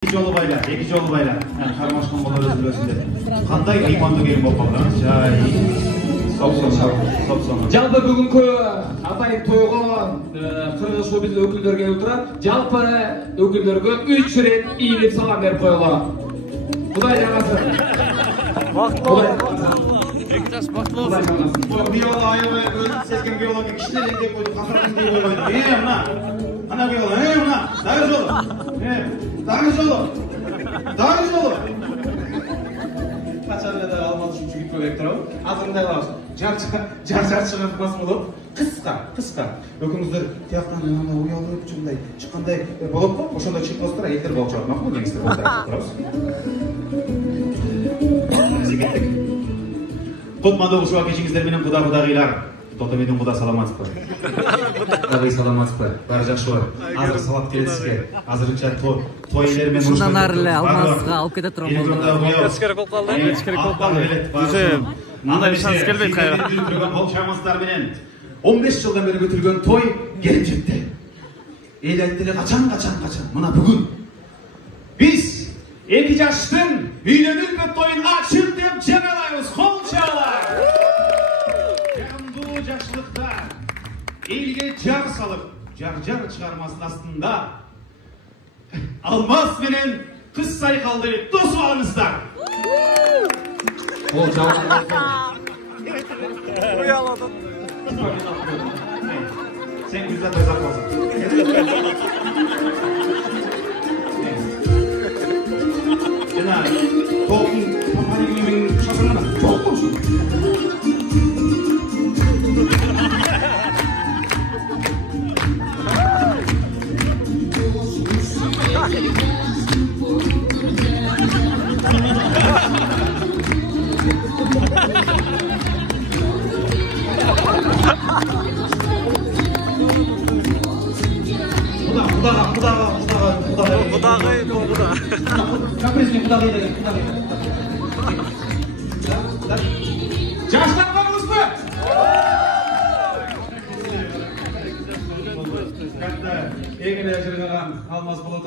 Екі жолы байла. Қармашқан болар өзілесінде. Қандай иманды келін болып қалдыңыз? Жай. Жалпы бүгінгі атайын тойға қырғыз шоу-биз өкілдері келіп тұрады. Жалпы өкілдерге 3 рет иіліп салам беріп қойылады. Құдай жарасын. Биола айыбай өзін сезген биология кішіне деңдеп қойды, қасырған дей қойды. Ана биола, мына, дағы жолы. Дағы жолы. Қачанлада алматы үшін жүгіп көйлек тұрау. Азырындай қаласын. Жар шығып бас болып, қысқа. Өкіңіздер тияқтан ұялып жүгіндай шыққандай болып қой. Ошанда чип қостыра, елдер болып шығады. Мақыл деңістер болып тұрауыз. Зекеттік. Тұтмады ұшуа кешіңіздер менен құда-құдағилар. Тоты менің құда саламатсыз ба? Құдағи саламатсыз ба? Бәрі жақсы бар. Азыр салап келесізге. Азырынша тойлер мен ұшуа. Шынан арылы алмазға алып кете тұрам болды. Ешкерек болып қалды. Мынандай шанс келбейді қайра. 15 жылдан бері өтілген той келіп жетті. Ел әйттілі қачан. Мына бүгін. Біз екі жаштың үйленіп тойын ашып деп жаңалаймыз. Қол шағалар. Жағымды жақшылықта елге жар салып, жар шығармасын астында алмас менен қыз сайқалды дос болыңыздар. Ол жауап. Sen güzel bezak olsun. Cenab-ı Tolkien kampanyasının şasırına çok konuşuyor. Жаштарғаныңыз ба? Егілі жүрген алмаз болып